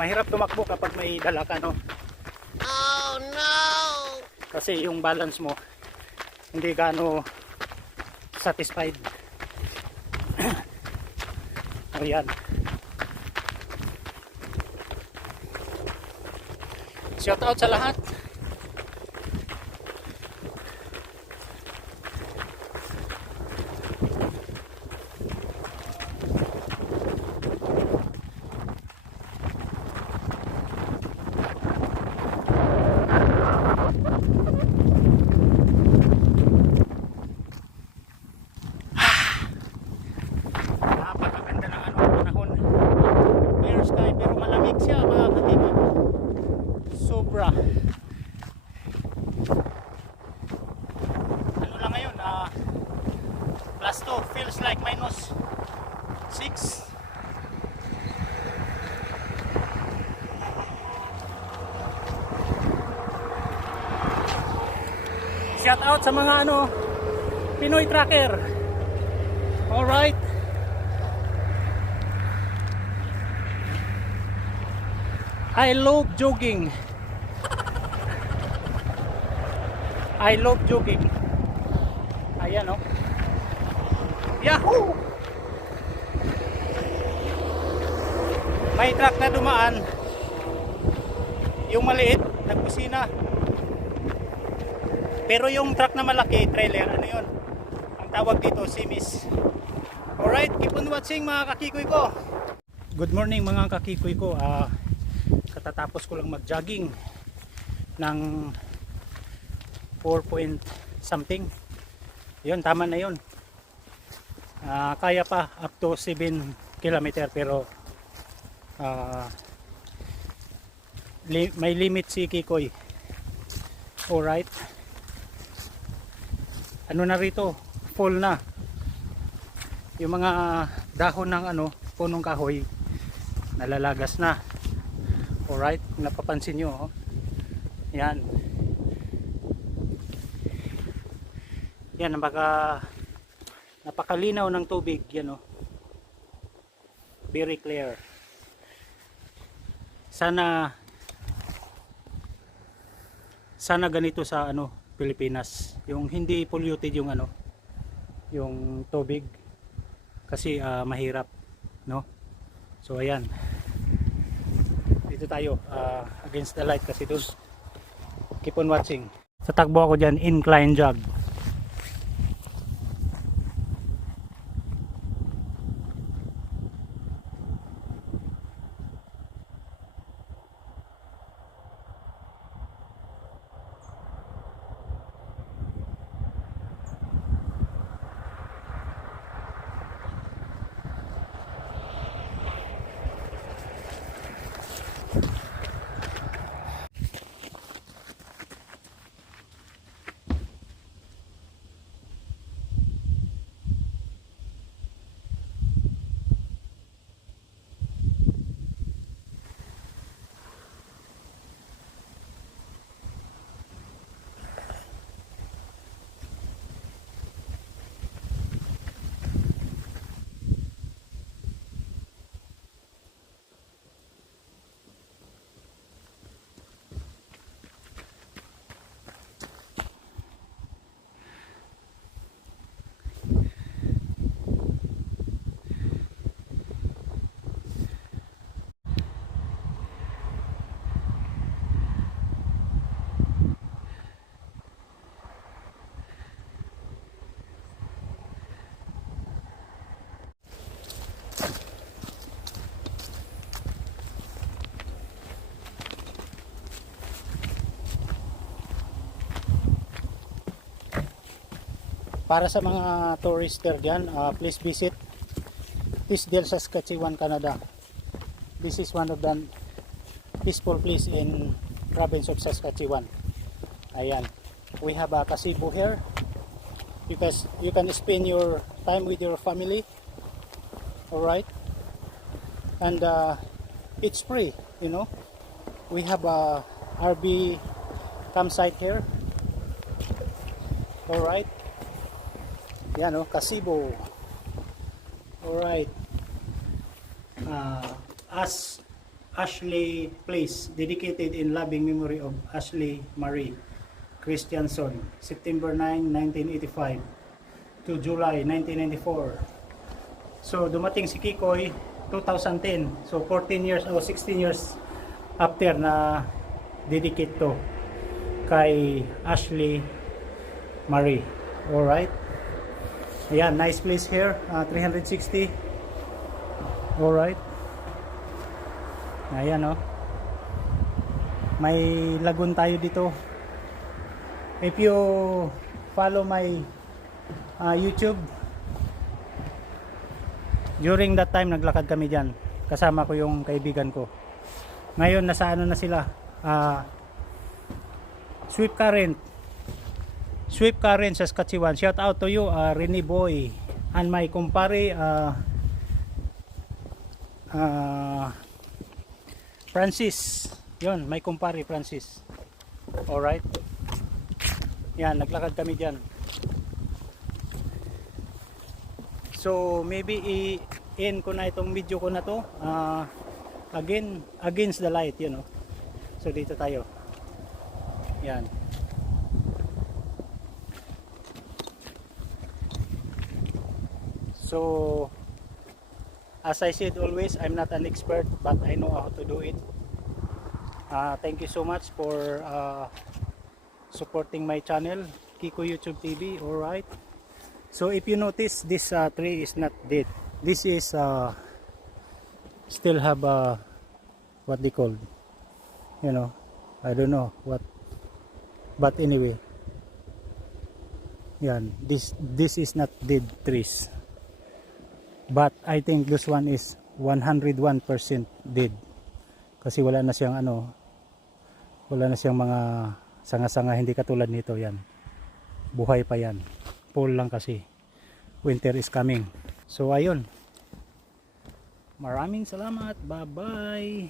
mahirap tumakbo kapag may dala ka, no? Oh no! Kasi yung balance mo hindi gaano satisfied. Ayan. Shout out sa lahat. Napakaganda ng panahon. Clear sky pero malamig siya, mga katiman. Sobra. Ano lang ngayon, plus 2, feels like minus 6. Shout out sa mga Pinoy tracker. Alright. I love jogging. I love jogging. Ayan, oh. Yahoo! May truck na dumaan. Yung maliit, nagkusina. Pero yung truck na malaki, trailer, ano yun? Ang tawag dito, simis. Alright, keep on watching mga kakikoy ko. Good morning mga kakikoy ko. Katatapos ko lang mag-jogging ng 4 point something. Yun, tama na yun. Kaya pa up to 7 kilometer pero may limit si Kikoy. Alright. Ano na rito? Full na. Yung mga dahon ng punong kahoy nalalagas na. Alright, kung napapansin nyo, oh. Yan. Yan, napakalinaw ng tubig, yan, oh. Very clear. Sana ganito sa Pilipinas, yung hindi polluted yung yung tubig kasi mahirap, no? So ayan. Dito tayo against the light kasi doon. Keep on watching. Sa takbo ako dyan, incline jog. Para sa mga tourister dyan, please visit Tisdale, Saskatchewan, Canada. This is one of the peaceful place in province of Saskatchewan. Ayan. We have a gazebo here because you can spend your time with your family. Alright. And it's free, you know. We have a RV campsite here. Alright. Yan, gazebo. Alright. Ashley Place, dedicated in loving memory of Ashley Marie Christianson, September 9, 1985 to July 1994. So dumating si Kikoy 2010. So 14 years o 16 years after na dedicate to kay Ashley Marie. Alright. Ayan, nice place here. 360. Alright. Ayan, oh. May lagoon tayo dito. If you follow my YouTube, during that time naglakad kami dyan. Kasama ko yung kaibigan ko. Ngayon nasa ano na sila, Swift Current Saskatchewan. Shout out to you, Rene Boy, and my kumpare Francis. Yon, my kumpare Francis. Alright. Yan, naglakad kami dyan. So maybe i-end ko na itong video ko na to. Again, against the light, you know. So dito tayo. Yan. So as I said always, I'm not an expert, but I know how to do it. Thank you so much for supporting my channel, Kiko YouTube TV. Alright. So if you notice, this tree is not dead. This is still have what they call, you know, I don't know what, but anyway, yan, this is not dead trees, but I think this one is 101% dead kasi wala na siyang ano, wala na siyang mga sanga-sanga, hindi katulad nito. Yan, buhay pa yan, fall lang kasi winter is coming. So ayun, maraming salamat, bye bye.